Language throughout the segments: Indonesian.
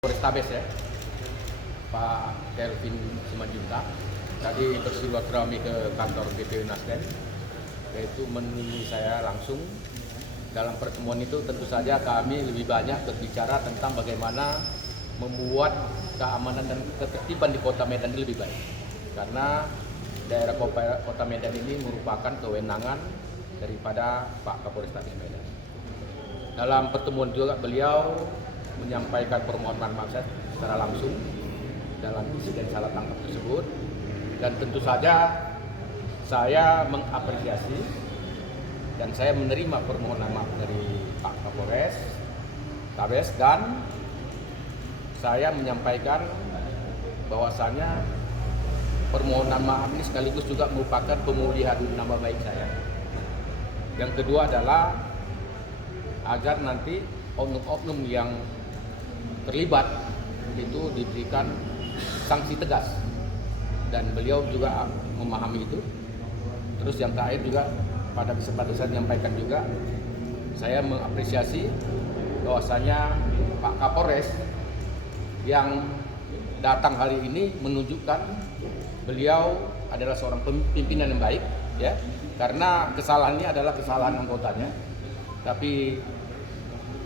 Polrestabes ya, Pak Kelvin Simanjuntak tadi bersilaturahmi ke kantor DPW Nasdem, yaitu menemui saya langsung. Dalam pertemuan itu tentu saja kami lebih banyak berbicara tentang bagaimana membuat keamanan dan ketertiban di Kota Medan ini lebih baik. Karena daerah Kota Medan ini merupakan kewenangan daripada Pak Kapolrestabes Medan. Dalam pertemuan juga beliau menyampaikan permohonan maaf saya secara langsung dalam insiden salah tangkap tersebut, dan tentu saja saya mengapresiasi dan saya menerima permohonan maaf dari Pak Kapolres dan saya menyampaikan bahwasanya permohonan maaf ini sekaligus juga merupakan pemulihan nama baik saya. Yang kedua adalah agar nanti oknum-oknum yang terlibat itu diberikan sanksi tegas, dan beliau juga memahami itu. Terus yang terakhir juga pada kesempatan saya menyampaikan juga saya mengapresiasi bahwasanya Pak Kapolres yang datang hari ini menunjukkan beliau adalah seorang pimpinan yang baik ya, karena kesalahannya adalah kesalahan anggotanya, tapi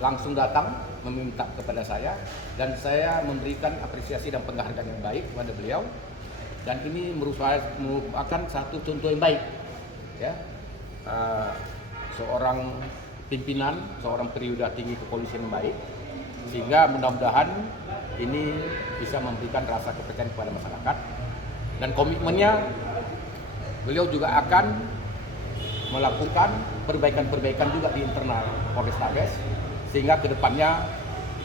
langsung datang meminta kepada saya, dan saya memberikan apresiasi dan penghargaan yang baik kepada beliau, dan ini merupakan satu contoh yang baik ya, seorang pimpinan, seorang perwira tinggi kepolisian yang baik, sehingga mudah-mudahan ini bisa memberikan rasa kepercayaan kepada masyarakat, dan komitmennya beliau juga akan melakukan perbaikan-perbaikan juga di internal Polrestabes, sehingga kedepannya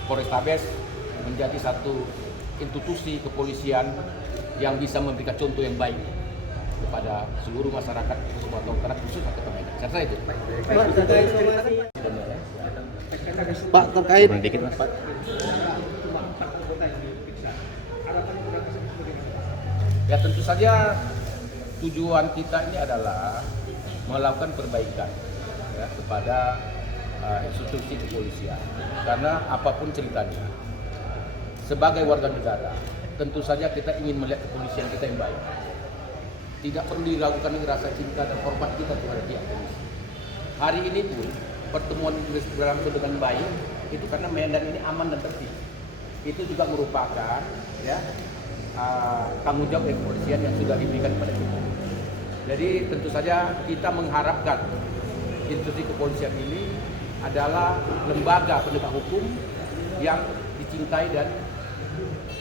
Polrestabes menjadi satu institusi kepolisian yang bisa memberikan contoh yang baik kepada seluruh masyarakat Sumatera khususnya Kota Medan. Saya rasa itu. Pak, terkait Ya tentu saja tujuan kita ini adalah melakukan perbaikan ya, kepada institusi kepolisian, karena apapun ceritanya sebagai warga negara tentu saja kita ingin melihat kepolisian kita yang baik. Tidak perlu diragukan rasa cinta dan hormat kita kepada pihak polisi. Hari ini pun pertemuan berlangsung dengan baik itu karena Medan ini aman dan tertib. Itu juga merupakan ya tanggung jawab kepolisian yang sudah diberikan kepada kita. Jadi tentu saja kita mengharapkan institusi kepolisian ini adalah lembaga penegak hukum yang dicintai dan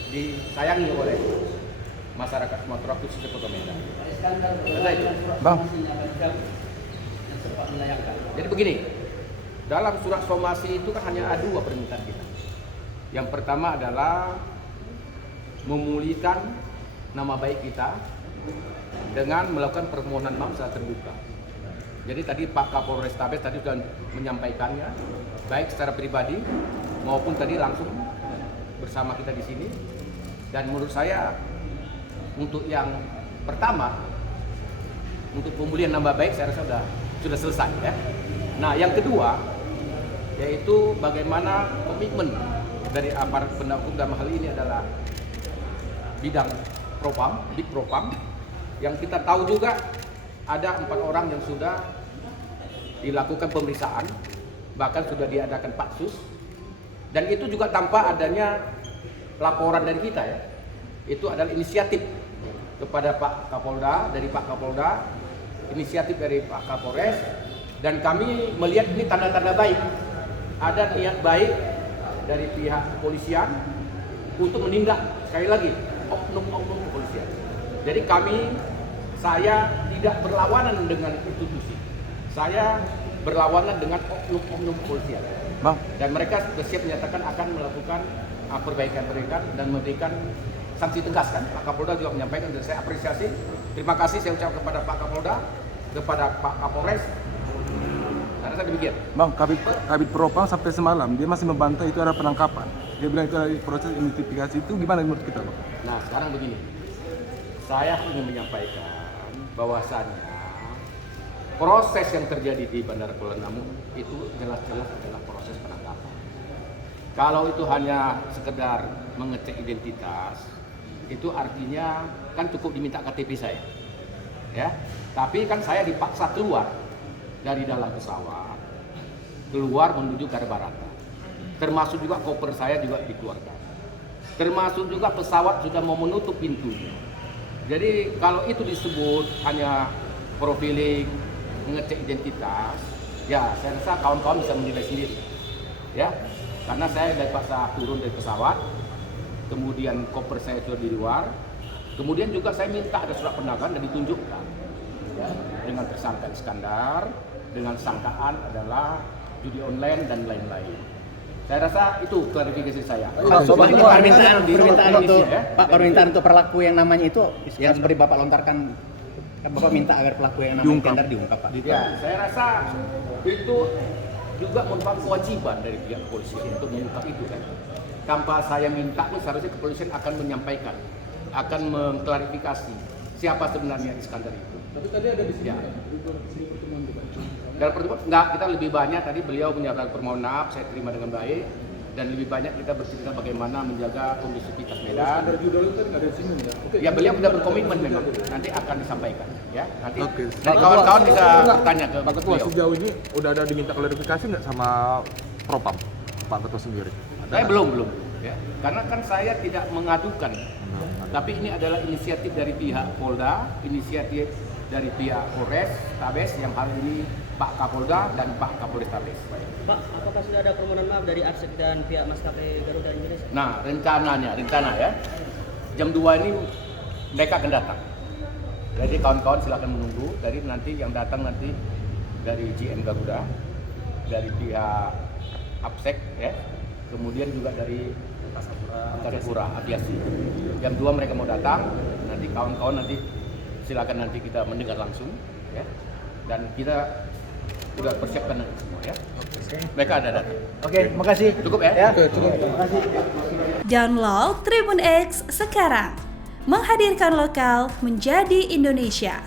disayangi oleh masyarakat Sumatera khususnya Kota Medan. Bang, Jadi begini, dalam surat somasi itu kan hanya ada dua permintaan kita. Yang pertama adalah memulihkan nama baik kita dengan melakukan permohonan maaf secara terbuka. Jadi tadi Pak Kapolrestabes tadi sudah menyampaikannya, baik secara pribadi maupun tadi langsung bersama kita di sini. Dan menurut saya untuk yang pertama, untuk pemulihan nama baik saya rasa sudah selesai ya. Nah yang kedua yaitu bagaimana komitmen dari aparat penegak hukum dalam hal ini adalah bidang Propam, Big Propam, yang kita tahu juga ada 4 orang yang sudah dilakukan pemeriksaan, bahkan sudah diadakan Patsus, dan itu juga tanpa adanya laporan dari kita ya. Itu adalah inisiatif kepada Pak Kapolda, dari Pak Kapolda, inisiatif dari Pak Kapolres, dan kami melihat ini tanda-tanda baik, ada niat baik dari pihak kepolisian untuk menindak sekali lagi oknum-oknum kepolisian. Jadi saya tidak berlawanan dengan institusi, saya berlawanan dengan oknum-oknum kepolisian. Bang, Dan mereka bersiap menyatakan akan melakukan perbaikan-perbaikan dan memberikan sanksi tegas kan. Pak Kapolda juga menyampaikan, dan saya apresiasi. Terima kasih saya ucapkan kepada Pak Kapolda, kepada Pak Kapolres. Saya rasa demikian. Bang, Kabid Propam sampai semalam dia masih membantah itu ada penangkapan. Dia bilang itu ada proses identifikasi. Itu gimana menurut kita, Bang? Nah sekarang begini, saya ingin menyampaikan bahwasannya proses yang terjadi di Bandara Kuala Namu itu jelas-jelas adalah proses penangkapan. Kalau itu hanya sekedar mengecek identitas, itu artinya kan cukup diminta KTP saya, ya. Tapi kan saya dipaksa keluar dari dalam pesawat, keluar menuju ke Barata. Termasuk juga koper saya juga dikeluarkan. Termasuk juga pesawat sudah mau menutup pintunya. Jadi kalau itu disebut hanya profiling, mengecek identitas, ya saya rasa kawan-kawan bisa menilai sendiri, ya. Karena saya dipaksa turun dari pesawat, kemudian koper saya sudah di luar, kemudian juga saya minta ada surat pendakwaan dan ditunjukkan, ya, dengan tersangka Iskandar, dengan sangkaan adalah judi online dan lain-lain. Saya rasa itu klarifikasi saya. Pak, permintaan untuk perlaku yang namanya itu yang seperti Bapak lontarkan, Bapak minta agar pelaku yang namanya tender diungkap, Pak. Ya, saya rasa itu juga merupakan kewajiban dari pihak kepolisian untuk mengungkap itu kan. Tanpa saya minta pun seharusnya kepolisian akan menyampaikan, akan mengklarifikasi siapa sebenarnya Iskandar itu. Tapi tadi ada di sini ya. Pertemuan itu, Pak. Dalam pertemuan enggak, kita lebih banyak tadi beliau menyampaikan permohonan maaf, saya terima dengan baik, dan lebih banyak kita bercerita bagaimana menjaga kondisivitas Medan. Dari judul itu nggak ada di sini ya. Oke. Ya beliau sudah berkomitmen memang, nanti akan disampaikan, ya. Nanti Oke. dari kawan-kawan bisa bertanya ke Pak Ketua, beliau. sejauh ini udah ada diminta klarifikasi nggak sama Propam, Pak Ketua sendiri? Saya belum, ya. Karena kan saya tidak mengadukan, tapi ini adalah inisiatif dari pihak Polda, inisiatif dari pihak Polres Tabes yang hal ini Pak Kapolda dan Pak Kapolres Tabes. Pak, apakah sudah ada permohonan maaf dari Arsek dan pihak maskapai Garuda Indonesia? Nah, rencana ya, jam 2 ini mereka akan datang. Jadi kawan-kawan silakan menunggu. Dari nanti yang datang nanti dari GM Garuda, dari pihak Absek, ya, kemudian juga dari Angkasa Pura Aviasi. Jam 2 mereka mau datang. Nanti kawan-kawan nanti silakan nanti kita mendengar langsung, ya. Dan kita sudah persiapkan nanti semua, ya. Mereka ada datang. Oke, makasih. Cukup ya? Cukup. Download Tribun X sekarang. Menghadirkan lokal menjadi Indonesia.